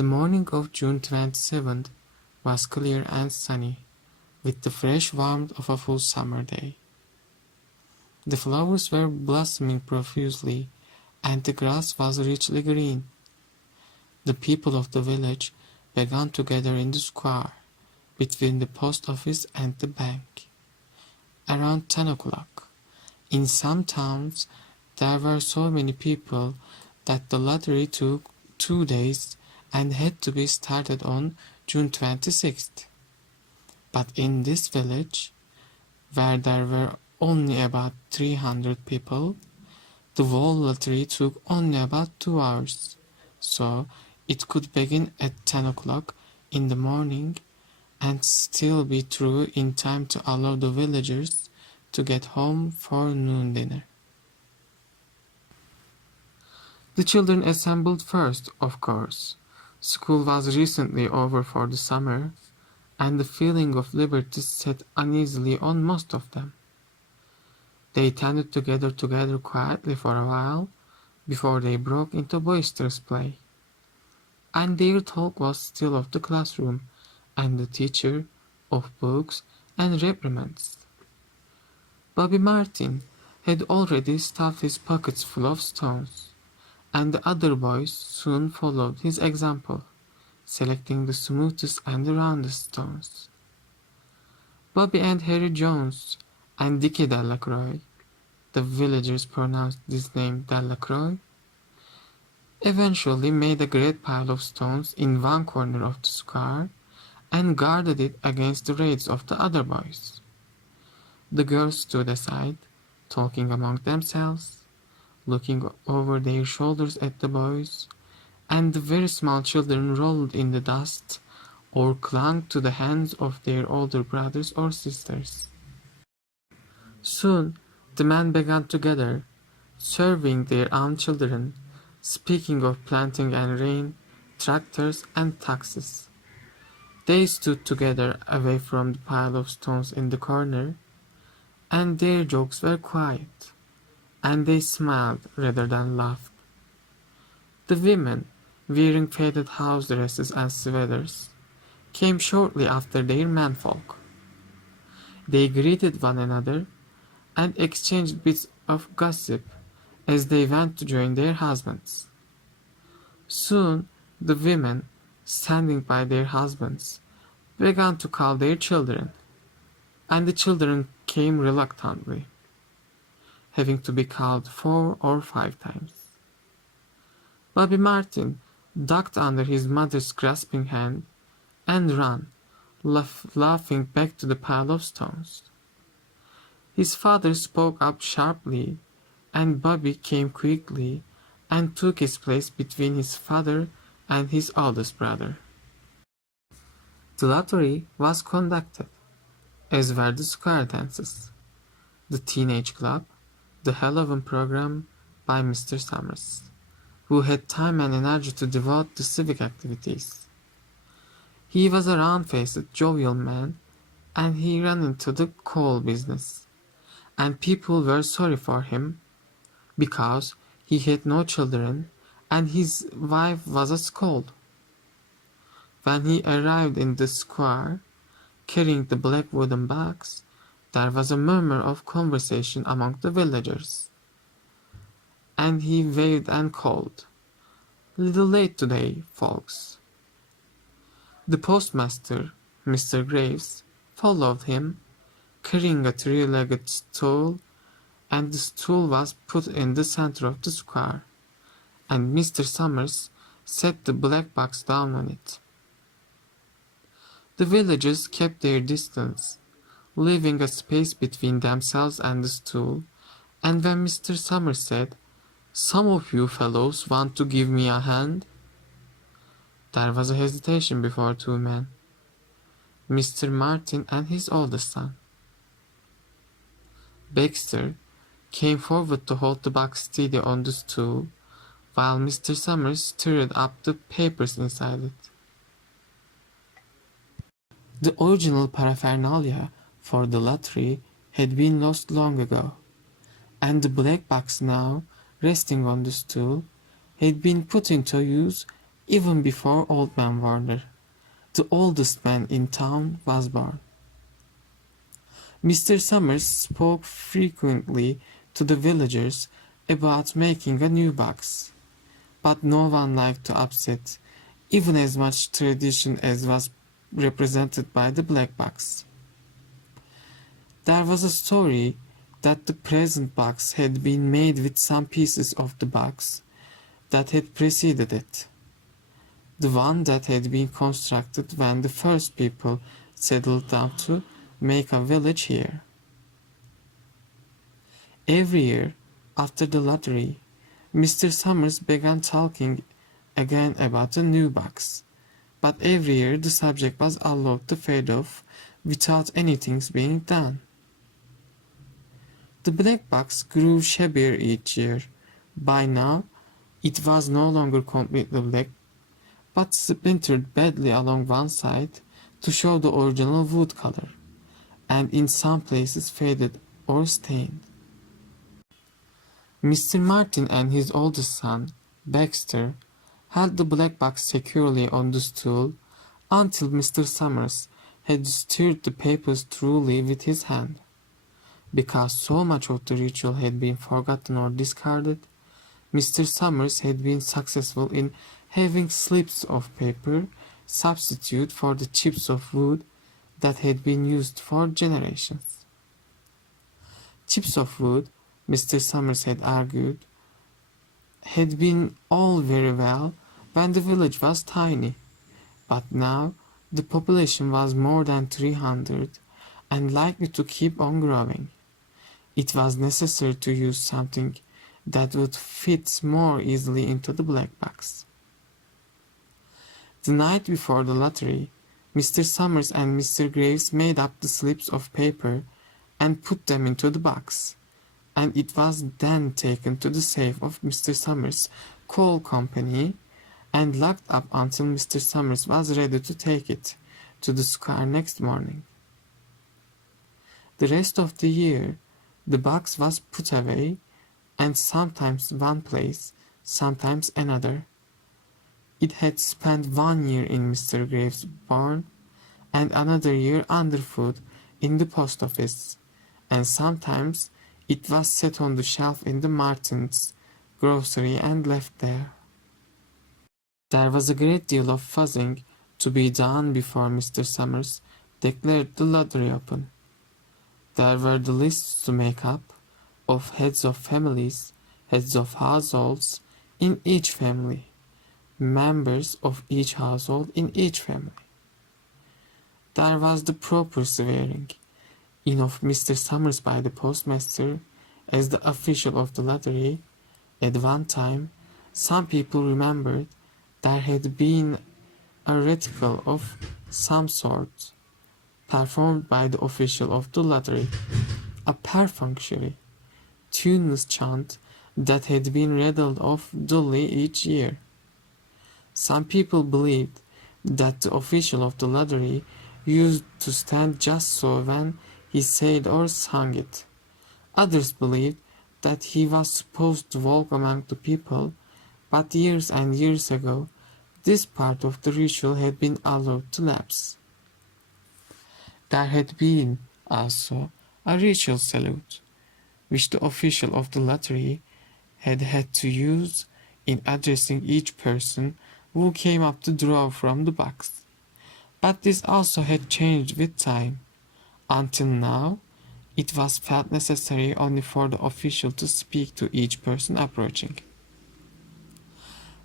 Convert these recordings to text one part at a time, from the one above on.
The morning of June 27th was clear and sunny, with the fresh warmth of a full summer day. The flowers were blossoming profusely, and the grass was richly green. The people of the village began to gather in the square, between the post office and the bank. Around 10 o'clock. In some towns there were so many people that the lottery took 2 days and had to be started on June 26th. But in this village, where there were only about 300 people, the whole lottery took only about 2 hours, so it could begin at 10 o'clock in the morning and still be through in time to allow the villagers to get home for noon dinner. The children assembled first, of course. School was recently over for the summer, and the feeling of liberty sat uneasily on most of them. They tended to gather together quietly for a while before they broke into boisterous play. And their talk was still of the classroom and the teacher, of books and reprimands. Bobby Martin had already stuffed his pockets full of stones, and the other boys soon followed his example, selecting the smoothest and the roundest stones. Bobby and Harry Jones and Dickie Delacroix, the villagers pronounced this name Delacroix, eventually made a great pile of stones in one corner of the square and guarded it against the raids of the other boys. The girls stood aside, talking among themselves, looking over their shoulders at the boys, and the very small children rolled in the dust or clung to the hands of their older brothers or sisters. Soon the men began to gather, serving their own children, speaking of planting and rain, tractors and taxes. They stood together away from the pile of stones in the corner, and their jokes were quiet, and they smiled rather than laughed. The women, wearing faded house dresses and sweaters, came shortly after their menfolk. They greeted one another and exchanged bits of gossip as they went to join their husbands. Soon the women, standing by their husbands, began to call their children, and the children came reluctantly, having to be called 4 or 5 times. Bobby Martin ducked under his mother's grasping hand and ran, laughing back to the pile of stones. His father spoke up sharply, and Bobby came quickly and took his place between his father and his oldest brother. The lottery was conducted, as were the square dances, the teenage club, the Halloween program by Mr. Summers, who had time and energy to devote to civic activities. He was a round-faced, jovial man, and he ran into the coal business, and people were sorry for him, because he had no children and his wife was a scold. When he arrived in the square, carrying the black wooden box, there was a murmur of conversation among the villagers, and he waved and called, "Little late today, folks." The postmaster, Mr. Graves, followed him, carrying a 3-legged stool, and the stool was put in the center of the square, and Mr. Summers set the black box down on it. The villagers kept their distance, leaving a space between themselves and the stool, and when Mr. Summers said, "Some of you fellows want to give me a hand?" there was a hesitation before 2 men, Mr. Martin and his oldest son. Baxter came forward to hold the box steady on the stool, while Mr. Summers stirred up the papers inside it. The original paraphernalia for the lottery had been lost long ago, and the black box now, resting on the stool, had been put into use even before Old Man Warner, the oldest man in town, was born. Mr. Summers spoke frequently to the villagers about making a new box, but no one liked to upset even as much tradition as was represented by the black box. There was a story that the present box had been made with some pieces of the box that had preceded it, the one that had been constructed when the first people settled down to make a village here. Every year, after the lottery, Mr. Summers began talking again about the new box, but every year the subject was allowed to fade off without anything being done. The black box grew shabbier each year. By now, it was no longer completely black, but splintered badly along one side to show the original wood color, and in some places faded or stained. Mr. Martin and his oldest son, Baxter, held the black box securely on the stool until Mr. Summers had stirred the papers thoroughly with his hand. Because so much of the ritual had been forgotten or discarded, Mr. Summers had been successful in having slips of paper substitute for the chips of wood that had been used for generations. Chips of wood, Mr. Summers had argued, had been all very well when the village was tiny, but now the population was more than 300 and likely to keep on growing. It was necessary to use something that would fit more easily into the black box. The night before the lottery, Mr. Summers and Mr. Graves made up the slips of paper and put them into the box, and it was then taken to the safe of Mr. Summers' coal company and locked up until Mr. Summers was ready to take it to the square next morning. The rest of the year, the box was put away, and sometimes one place, sometimes another. It had spent 1 year in Mr. Graves' barn, and another year underfoot in the post office, and sometimes it was set on the shelf in the Martins' grocery and left there. There was a great deal of fuzzing to be done before Mr. Summers declared the lottery open. There were the lists to make up of heads of families, heads of households in each family, members of each household in each family. There was the proper swearing in of Mr. Summers by the postmaster as the official of the lottery. At one time, some people remembered there had been a ritual of some sort performed by the official of the lottery, a perfunctory, tuneless chant that had been rattled off dully each year. Some people believed that the official of the lottery used to stand just so when he said or sang it. Others believed that he was supposed to walk among the people, but years and years ago, this part of the ritual had been allowed to lapse. There had been also a ritual salute, which the official of the lottery had had to use in addressing each person who came up to draw from the box. But this also had changed with time. Until now, it was felt necessary only for the official to speak to each person approaching.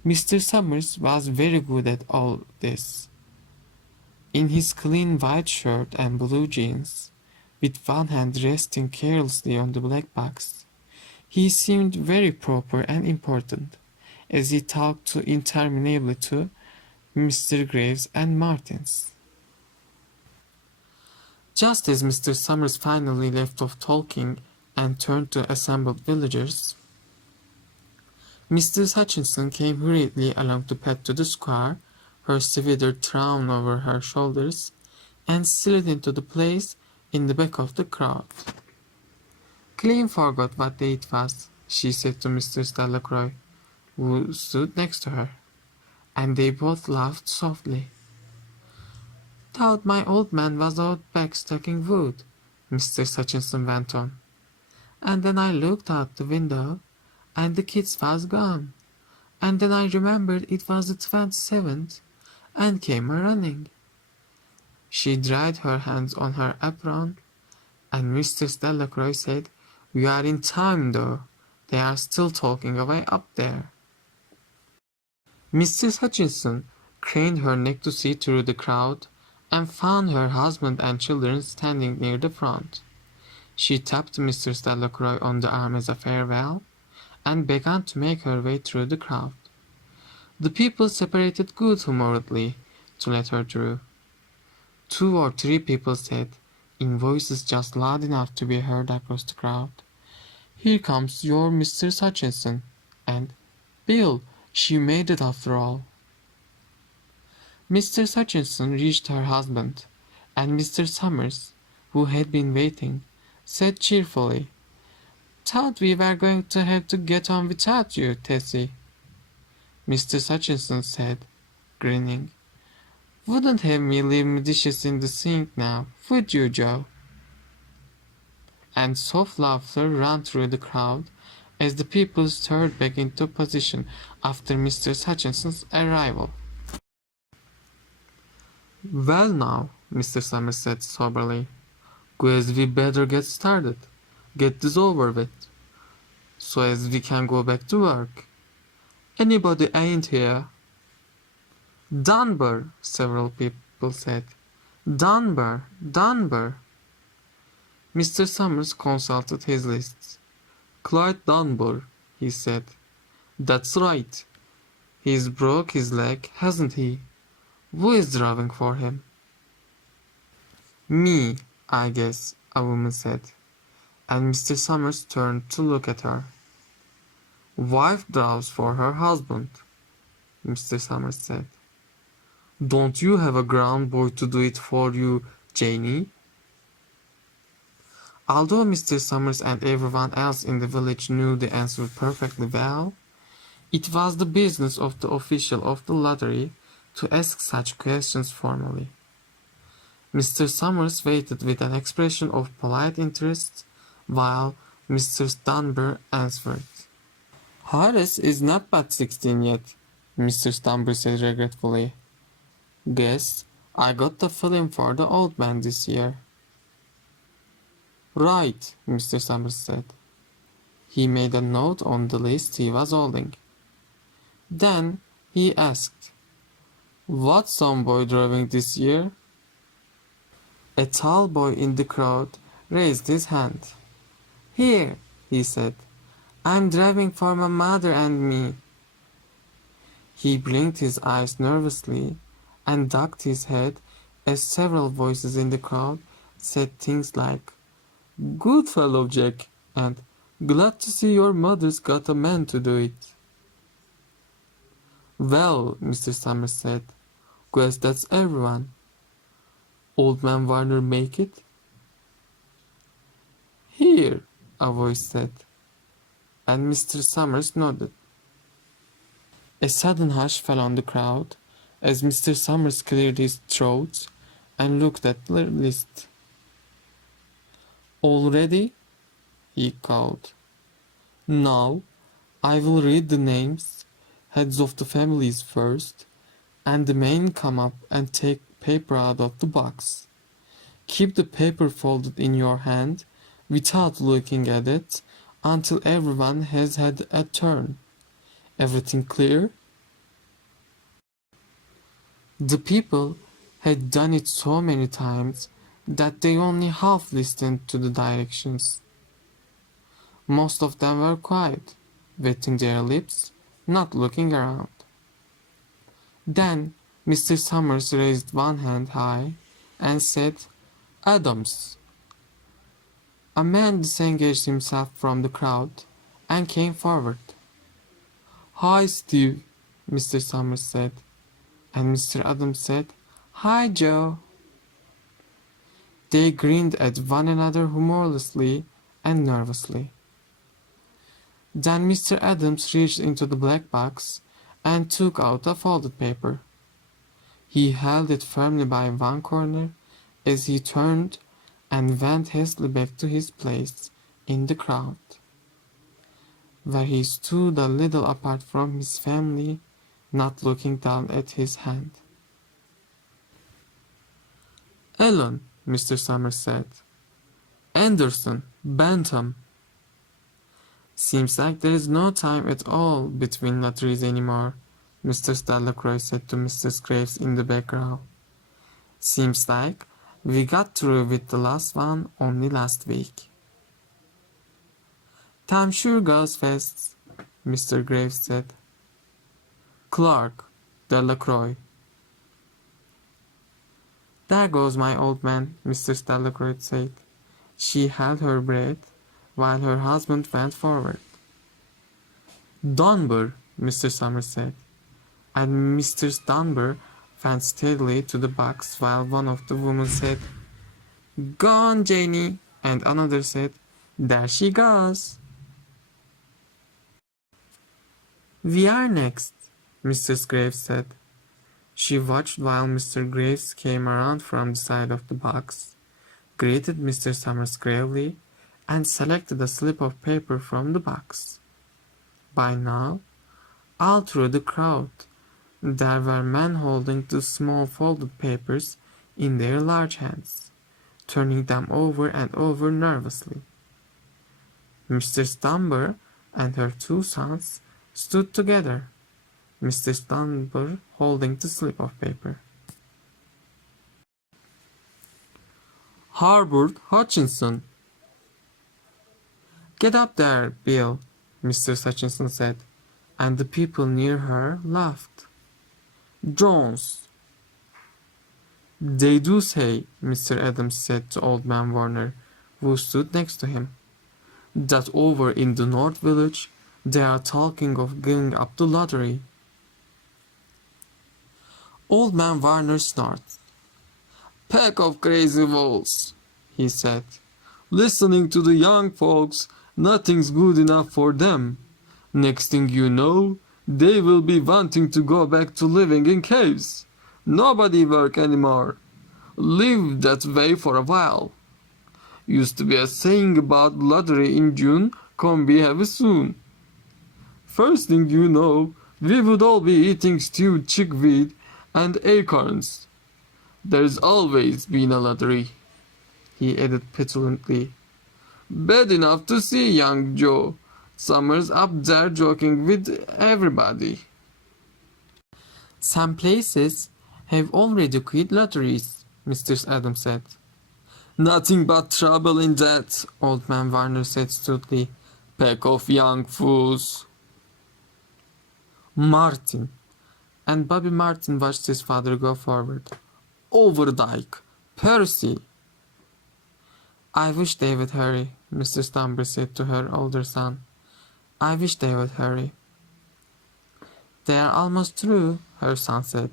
Mr. Summers was very good at all this. In his clean white shirt and blue jeans, with one hand resting carelessly on the black box, he seemed very proper and important, as he talked to interminably to Mr. Graves and Martins. Just as Mr. Summers finally left off talking and turned to assembled villagers, Mrs. Hutchinson came hurriedly along the path to the square, her sweater thrown over her shoulders, and slid into the place in the back of the crowd. "Clean forgot what day it was," she said to Mr. Delacroix, who stood next to her. and they both laughed softly. "Thought my old man was out back stacking wood," Mr. Hutchinson went on. "And then I looked out the window, and the kids was gone. And then I remembered it was the 27th, and came a-running." She dried her hands on her apron, and Mr. Delacroix said, "We are in time, though. They are still talking away up there." Mrs. Hutchinson craned her neck to see through the crowd, and found her husband and children standing near the front. She tapped Mr. Delacroix on the arm as a farewell, and began to make her way through the crowd. The people separated good-humoredly to let her through. 2 or 3 people said, in voices just loud enough to be heard across the crowd, "Here comes your Mr. Hutchinson," and "Bill, she made it after all." Mr. Hutchinson reached her husband, and Mr. Summers, who had been waiting, said cheerfully, "Thought we were going to have to get on without you, Tessie." Mr. Hutchinson said, grinning, "Wouldn't have me leave me dishes in the sink now, would you, Joe?" And soft laughter ran through the crowd as the people stirred back into position after Mr. Hutchinson's arrival. "Well now," Mr. Summers said soberly, "guess we better get started. Get this over with, so as we can go back to work. Anybody ain't here?" "Dunbar," several people said. "Dunbar, Dunbar." Mr. Summers consulted his lists. "Clyde Dunbar," he said. "That's right. He's broke his leg, hasn't he? Who is driving for him?" "Me, I guess," a woman said, and Mr. Summers turned to look at her. "Wife drives for her husband," Mr. Summers said. "Don't you have a ground boy to do it for you, Janie?" Although Mr. Summers and everyone else in the village knew the answer perfectly well, it was the business of the official of the lottery to ask such questions formally. Mr. Summers waited with an expression of polite interest while Mr. Dunbar answered. "Horace is not but 16 yet," Mr. Dunbar said regretfully. "Guess I got the feeling for the old man this year." "Right," Mr. Summers said. He made a note on the list he was holding. Then he asked, "What's some boy driving this year?" A tall boy in the crowd raised his hand. "Here," he said, "I'm driving for my mother and me." He blinked his eyes nervously and ducked his head as several voices in the crowd said things like, "Good fellow, Jack," and "Glad to see your mother's got a man to do it." "Well," Mr. Summers said, "guess that's everyone. Old man Warner make it?" "Here," a voice said, and Mr. Summers nodded. A sudden hush fell on the crowd as Mr. Summers cleared his throat and looked at the list. "All ready?" he called. "Now, I will read the names, heads of the families first, and the men come up and take paper out of the box. Keep the paper folded in your hand without looking at it until everyone has had a turn. Everything clear?" The people had done it so many times that they only half listened to the directions. Most of them were quiet, wetting their lips, not looking around. Then Mr. Summers raised one hand high and said, "Adams." A man disengaged himself from the crowd and came forward. "Hi, Steve," Mr. Summers said, and Mr. Adams said, "Hi, Joe." They grinned at one another humorously and nervously. Then Mr. Adams reached into the black box and took out a folded paper. He held it firmly by one corner as he turned and went hastily back to his place in the crowd, where he stood a little apart from his family, not looking down at his hand. "Ellen," Mr. Summers said. "Anderson, Bentham." "Seems like there is no time at all between lotteries anymore," Mr. Delacroix said to Mrs. Graves in the back row. "Seems like we got through with the last one only last week." "Time sure goes fast," Mr. Graves said. "Clark, Delacroix." "There goes my old man," Mr. Delacroix said. She held her breath while her husband went forward. "Dunbar," Mr. Summers said, and Mr. Dunbar went steadily to the box while one of the women said, "Go on, Janie," and another said, "There she goes." "We are next," Mrs. Graves said. She watched while Mr. Graves came around from the side of the box, greeted Mr. Summers gravely, and selected a slip of paper from the box. By now, all through the crowd, there were men holding the small folded papers in their large hands, turning them over and over nervously. Mrs. Dunbar and her two sons stood together, Mrs. Dunbar holding the slip of paper. "Harbord Hutchinson." "Get up there, Bill," Mr. Hutchinson said, and the people near her laughed. "Jones." "They do say," Mr. Adams said to Old Man Warner, who stood next to him, "that over in the North Village they are talking of giving up the lottery." Old Man Warner snorted. "Pack of crazy wolves," he said. "Listening to the young folks, nothing's good enough for them. Next thing you know, they will be wanting to go back to living in caves. Nobody work anymore. Live that way for a while. Used to be a saying about lottery in June, come be heavy soon. First thing you know, we would all be eating stewed chickweed and acorns. There's always been a lottery," he added petulantly. "Bad enough to see young Joe Summers up there joking with everybody." "Some places have already quit lotteries," Mr. Adams said. "Nothing but trouble in that," Old Man Warner said sturdily. "Pack of young fools." "Martin," and Bobby Martin watched his father go forward. "Overdyke, Percy." "I wish they would hurry," Mrs. Dunbar said to her older son. "I wish they would hurry." "They are almost through," her son said.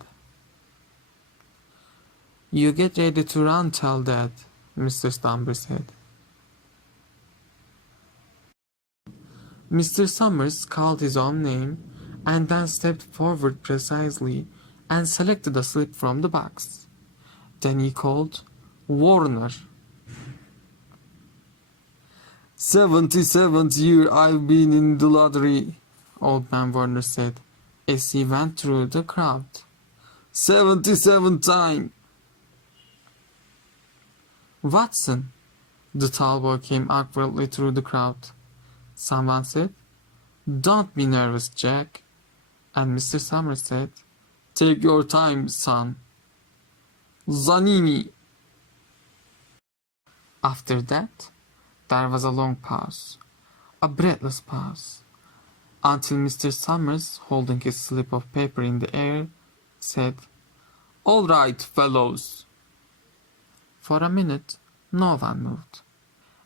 "You get ready to run, tell Dad," Mr. Dunbar said. Mr. Summers called his own name and then stepped forward precisely and selected a slip from the box. Then he called, "Warner." "77th year I've been in the lottery," Old Man Warner said as he went through the crowd. 77th time. "Watson." The tall boy came awkwardly through the crowd. Someone said, "Don't be nervous, Jack." And Mr. Summers said, "Take your time, son." "Zanini." After that, there was a long pause, a breathless pause, until Mr. Summers, holding his slip of paper in the air, said, "All right, fellows." For a minute, no one moved,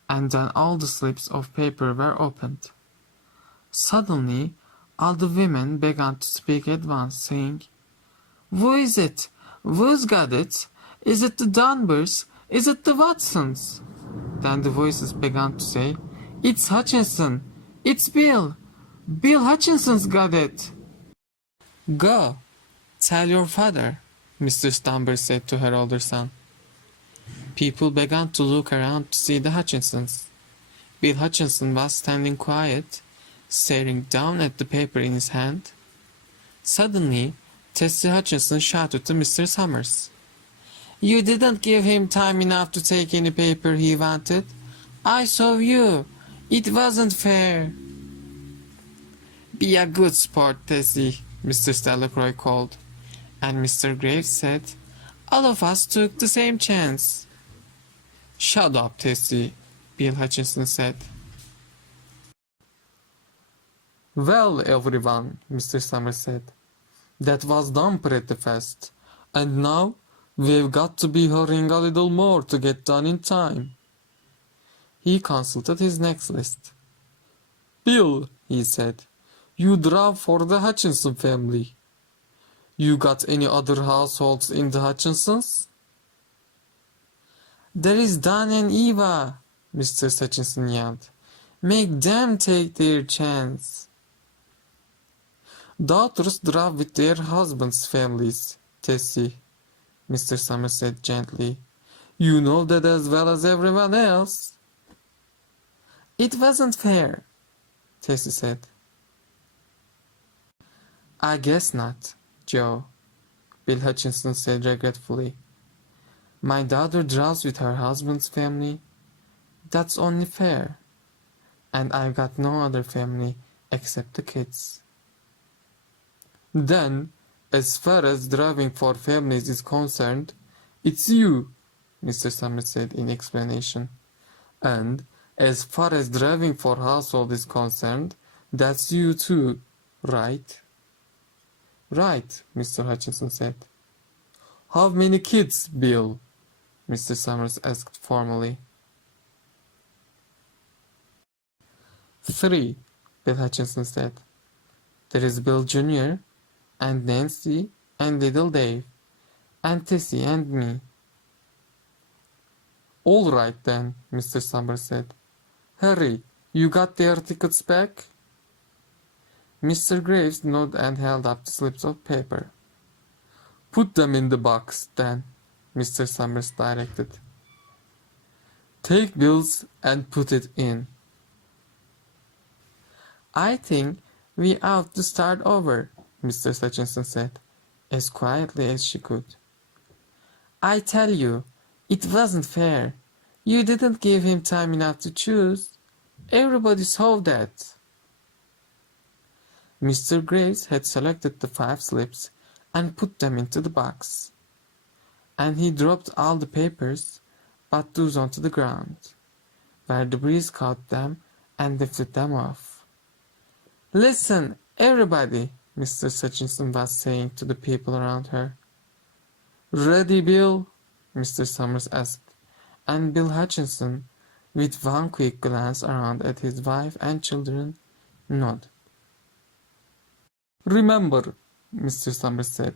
and then all the slips of paper were opened. Suddenly, all the women began to speak at once, saying, "Who is it? Who's got it? Is it the Dunbars? Is it the Watsons?" Then the voices began to say, "It's Hutchinson! It's Bill! Bill Hutchinson's got it!" Go, tell your father, Mr. Stamber said to her older son. People began to look around to see the Hutchinsons. Bill Hutchinson was standing quiet, staring down at the paper in his hand. Suddenly, Tessie Hutchinson shouted to Mr. Summers. "You didn't give him time enough to take any paper he wanted. I saw you. It wasn't fair." "Be a good sport, Tessie," Mr. Delacroix called, and Mr. Graves said, "All of us took the same chance." "Shut up, Tessie," Bill Hutchinson said. "Well, everyone," Mr. Summers said, "that was done pretty fast, and now we've got to be hurrying a little more to get done in time." He consulted his next list. "Bill," he said, "you draw for the Hutchinson family. You got any other households in the Hutchinsons?" "There is Don and Eva," Mr. Hutchinson yelled. "Make them take their chance." "Daughters draw with their husbands' families, Tessie," Mr. Summers said gently. "You know that as well as everyone else." "It wasn't fair," Tessie said. "I guess not, Joe," Bill Hutchinson said regretfully. "My daughter draws with her husband's family. That's only fair. And I've got no other family except the kids." "Then, as far as drawing for families is concerned, it's you," Mr. Summers said in explanation. "And as far as drawing for household is concerned, that's you too, right?" "Right," Mr. Hutchinson said. "How many kids, Bill?" Mr. Summers asked formally. "3," Bill Hutchinson said. "There is Bill Jr., and Nancy, and little Dave, and Tessie, and me." "All right then," Mr. Summers said. "Harry, you got their tickets back?" Mr. Graves nodded and held up the slips of paper. "Put them in the box, then," Mr. Summers directed. "Take Bill's and put it in." "I think we ought to start over," Mr. Hutchinson said, as quietly as she could. "I tell you, it wasn't fair. You didn't give him time enough to choose. Everybody saw that." Mr. Graves had selected the 5 slips and put them into the box, and he dropped all the papers but those onto the ground, where the breeze caught them and lifted them off. "Listen, everybody," Mr. Hutchinson was saying to the people around her. "Ready, Bill?" Mr. Summers asked, and Bill Hutchinson, with one quick glance around at his wife and children, nodded. "Remember," Mr. Summers said,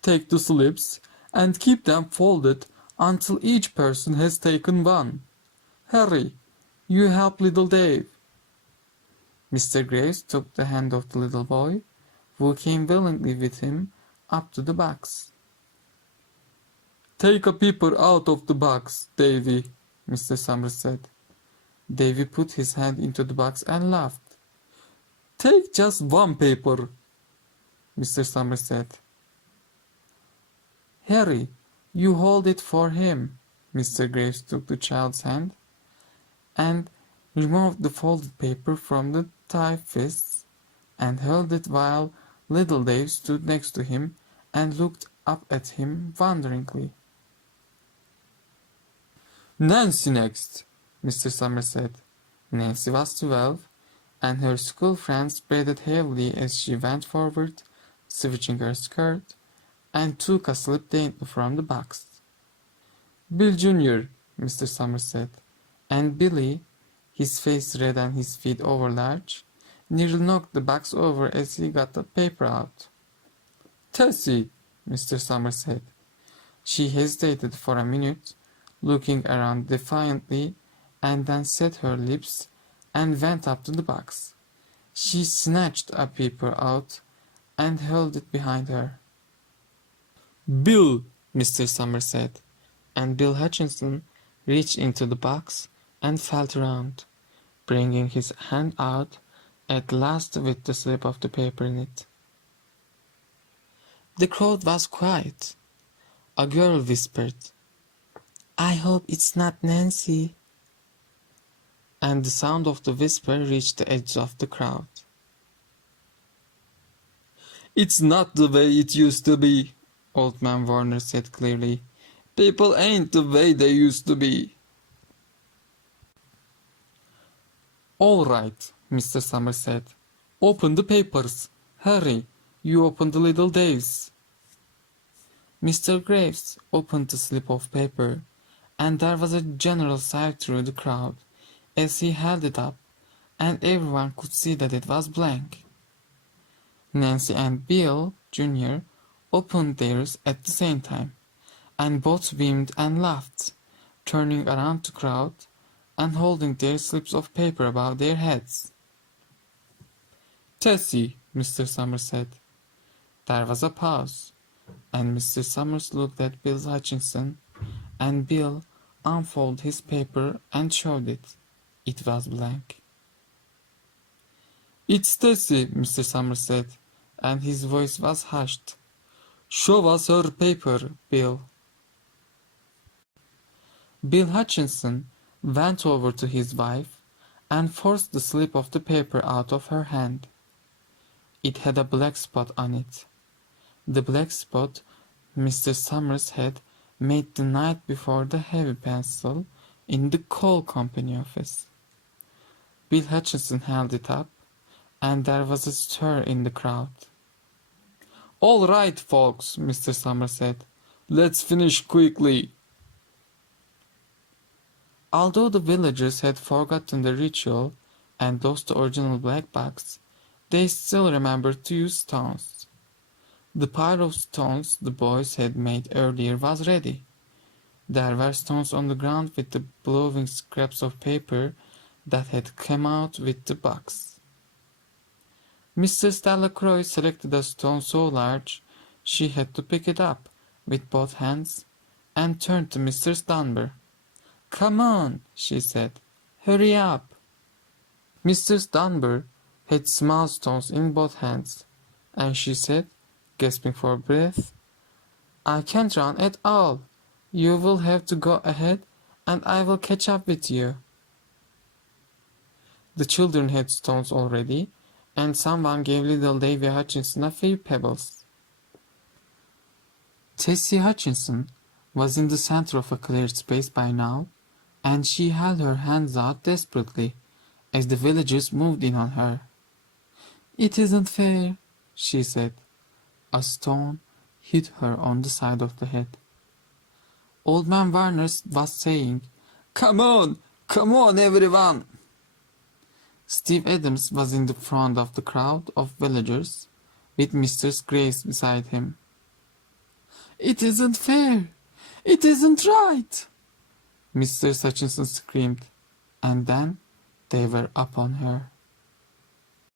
"take the slips and keep them folded until each person has taken one. Harry, you help little Dave." Mr. Graves took the hand of the little boy, who came willingly with him up to the box. "Take a paper out of the box, Davy," Mr. Summers said. Davy put his hand into the box and laughed. "Take just one paper," Mr. Summers said. "Harry, you hold it for him." Mr. Graves took the child's hand and removed the folded paper from the tight fists and held it while little Dave stood next to him and looked up at him wonderingly. "Nancy next," Mr. Summers said. Nancy was 12, and her school friends breathed heavily as she went forward, switching her skirt, and took a slip daintily from the box. "Bill Jr.," Mr. Summers said, and Billy, his face red and his feet overlarge, nearly knocked the box over as he got the paper out. "Tessie," Mr. Summers said. She hesitated for a minute, looking around defiantly, and then set her lips and went up to the box. She snatched a paper out and held it behind her. "Bill!" Mr. Summers said, and Bill Hutchinson reached into the box and felt around, bringing his hand out at last with the slip of the paper in it. The crowd was quiet. A girl whispered, "I hope it's not Nancy," and the sound of the whisper reached the edge of the crowd. "It's not the way it used to be," Old Man Warner said clearly. "People ain't the way they used to be." "All right," Mr. Summers said. "Open the papers. Hurry, you open the little Dave's." Mr. Graves opened the slip of paper, and there was a general sigh through the crowd as he held it up, and everyone could see that it was blank. Nancy and Bill, Jr., opened theirs at the same time, and both beamed and laughed, turning around the crowd and holding their slips of paper above their heads. "Tessie," Mr. Summers said. There was a pause, and Mr. Summers looked at Bill Hutchinson, and Bill unfolded his paper and showed it. It was blank. "It's Tessie," Mr. Summers said, and his voice was hushed. "Show us her paper, Bill." Bill Hutchinson went over to his wife and forced the slip of the paper out of her hand. It had a black spot on it. The black spot Mr. Summers had made the night before the heavy pencil in the coal company office. Bill Hutchinson held it up, and there was a stir in the crowd. "All right, folks," Mr. Summers said. "Let's finish quickly." Although the villagers had forgotten the ritual and lost the original black box, they still remembered to use stones. The pile of stones the boys had made earlier was ready. There were stones on the ground with the blowing scraps of paper that had come out with the box. Mr. Stella Croy selected a stone so large she had to pick it up with both hands and turned to Mr. Dunbar. "Come on," she said. "Hurry up." Mr. Dunbar had small stones in both hands, and she said, gasping for breath, "I can't run at all. You will have to go ahead, and I will catch up with you." The children had stones already, and someone gave little Davy Hutchinson a few pebbles. Tessie Hutchinson was in the center of a cleared space by now, and she held her hands out desperately as the villagers moved in on her. "It isn't fair," she said. A stone hit her on the side of the head. Old Man Warner was saying, come on, everyone!" Steve Adams was in the front of the crowd of villagers, with Mr. Graves beside him. "It isn't fair! It isn't right!" Mr. Hutchinson screamed, and then they were upon her.